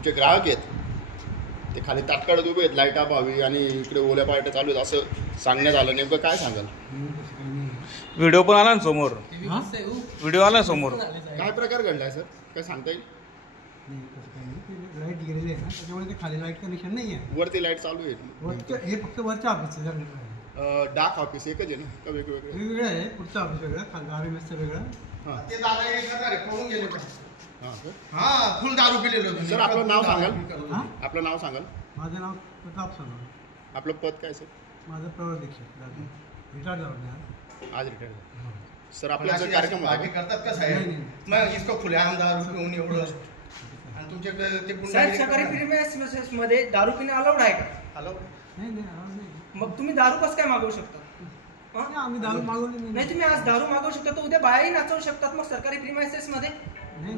तुमचे ग्राहक आहेत ते खाली तात्काळ उभे आहेत लाईट अभावी आणि इकडे ओल्या पार्ट्या चालू आहेत असं सांगण्यात आलं. नेमकं काय सांगाल? व्हिडिओ पण आला ना समोर, व्हिडिओ आला समोर. काय प्रकार घडलाय सर, काय सांगता येईल? लाईट गेलेली आहे ना, त्याच्यामुळे ते खाली लाईट कनेक्शन नाही आहे. वरती लाईट चालू आहे. हे फक्त वरच्या ऑफिसचं झालं. डाक ऑफिस एकच आहे ना का वेगवेगळं? वेगवेगळं आहे. पुढचं ऑफिस वेगळं, खाली RMSचं वेगळं. ते दादा हे करणार आहे, पळून गेले पण. हां फुल दारू पिलेलं होतं. सर आपलं नाव सांगाल? हां, आपलं नाव सांगाल? माझं नाव प्रताप सोनवणे. आपलं पद काय सर? माझं प्रवर दीक्षित. रिटायर झालं नाही आज रिटायर झालं. सर आपला जो कार्यक्रम बाकी करतात का साहेब? मग इसको खुलेआम दारू पिऊन एवढं आणि तुमच्याकडे ते साहेब सरकारी प्रीमियस मध्ये दारू पिणे अलाउड आहे का? हॅलो नाही. मग तुम्ही दारू कसं काय मागवू शकता? आम्ही दारू मागवली नाही, तुम्ही आज दारू मागवू शकता तर उद्या बायाही नाचवू शकतात मग सरकारी प्रीमियसेस मध्ये. नाही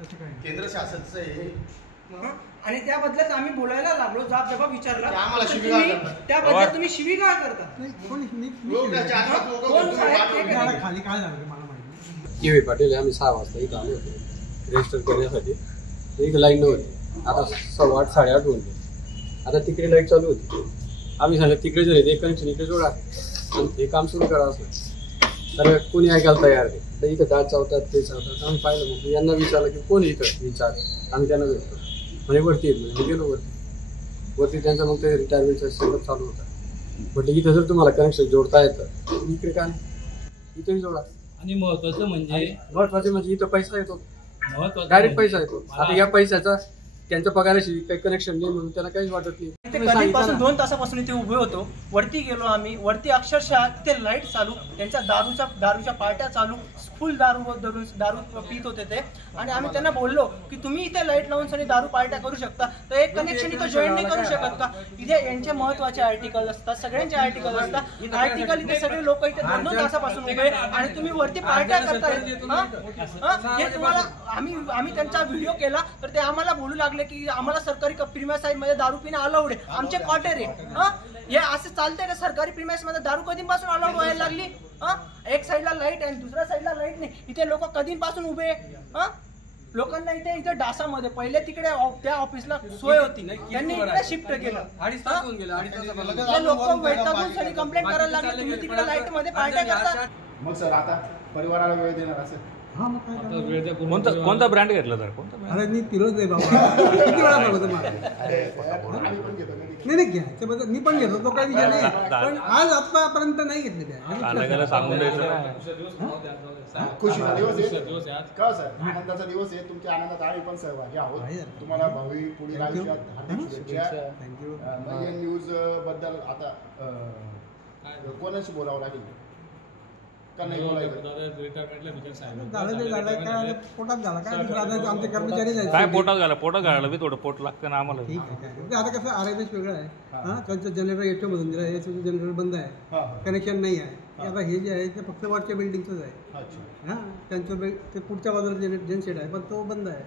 तसं काय केंद्र शासनचं हे आणि त्या बदल्यात आम्ही बोलायला लागलो, जाब विचारला, आम्हाला तर शिवीगाळ तुम्ही करतात. त्या बदल्यात तुम्ही शिवीगाळ करता. नाही. कोणी लोक त्याच्या हातात लोकं कोण घेऊन साहेब? पाठवून ते द्या. खाली काय झालं मला माहिती. के.व्ही. पाटील आम्ही 6 वाजता इथं आलो होतो रजिस्टर करण्यासाठी. इथं लाईन नव्हती. आता 8:15 8:30 होऊन गेले. आता तिकडे लाईट चालू होती. आम्ही सांगितलं तिकडे जर एक कनेक्शन इकडे जोडा आणि हे काम सुरू करा असं. तर कोणी ऐकायला तयार नाही. तर इथं दाद चावतात ते चावतात. आम्ही पाहिलं मग यांना विचारलं की कोण इथं विचार. आम्ही त्यांना भेटतो म्हणजे वरती येत म्हणजे गेलो वरती त्यांचं मग ते रिटायरमेंटचा सेटअप चालू होता. म्हटलं इथं जर तुम्हाला कनेक्शन जोडता येतं इकडे काय इथेही जोडा. आणि महत्वाचं म्हणजे इथं पैसा येतो, डायरेक्ट पैसा येतो. आता या पैशाचा त्यांच्या पगाराशी काही कनेक्शन नाही म्हणून त्यांना काहीच वाटत नाही. ते कधीपासून 2 तासापासून इथे उभे होतो. वरती गेलो आम्ही. वरती अक्षरशः तिथे लाईट चालू, त्यांच्या दारूच्या पार्ट्या चालू, फुल दारू पित होते ते. आणि आम्ही त्यांना बोललो की तुम्ही इथे लाईट लावून सगळी दारू पार्ट्या करू शकता, तर एक कनेक्शन इथं जॉईन नाही करू शकत का? इथे यांचे महत्वाचे आर्टिकल असतात, सगळ्यांचे आर्टिकल असतात. आर्टिकल इथे सगळे लोक इथे 2 तासापासून उभे आणि तुम्ही वरती पार्ट्या करताय. हे तुम्हाला आम्ही त्यांचा व्हिडिओ केला तर ते आम्हाला बोलू लागले की आम्हाला सरकारी प्रीमियस मध्ये दारू पिणे अलाउड आहे, आमचे क्वार्टर आहे. हे असं चालतंय का? सरकारी प्रीमियस मध्ये दारू कधीपासून अलाउड व्हायला लागली? एक साईडला लाईट आणि दुसऱ्या साईडला लाईट नाही. इथे लोक कधीपासून उभे. लोकांना इथे डासामध्ये पहिले तिकडे त्या ऑफिसला सोय होती, त्यांनी इकडे शिफ्ट केलं. 2.5 तास होऊन गेले. 2.5 तासाला लोक वैतागून सगळी कंप्लेंट करायला लागले तुम्ही तिकडे लाईट मध्ये पार्ट्या करता. मग सर आता परिवाराला वेळ देणार असं? हां, मग काय कोणता ब्रँड घेतला तर? अरे मी तिरोच आहे बाबा. किती वेळा सांगतो मला? नाही घ्यायचं बद्दल मी पण घेतो, तो काही विषय नाही. पण आज आतापर्यंत नाही घेतले त्या. सांगून द्यायचं. खुशीचा दिवस आहे का सर? आनंदाचा दिवस आहे. तुमच्या आनंदात आम्ही पण सहभागी आहोत. तुम्हाला भावी पुढील आयुष्यात हार्दिक शुभेच्छा. नवीन न्यूज बद्दल आता कोणाशी बोलावं लागेल का नाही बोलायचं? झालं ते झालं काय पोटात झालं काय आमचे कर्मचारी जायचे. काय पोटात घालायला बी थोडं पोट लागतं ना आम्हाला. ठीक आहे. आता कसं RMS वेगळं आहे. त्यांचं जनरेटर याच्या मधून दिलं, याचं जनरेटर बंद आहे, कनेक्शन नाही आहे. आता हे जे आहे ते फक्त वरच्या बिल्डिंगचंच आहे. त्यांचं ते पुढच्या बाजूला जनसेट आहे पण तो बंद आहे.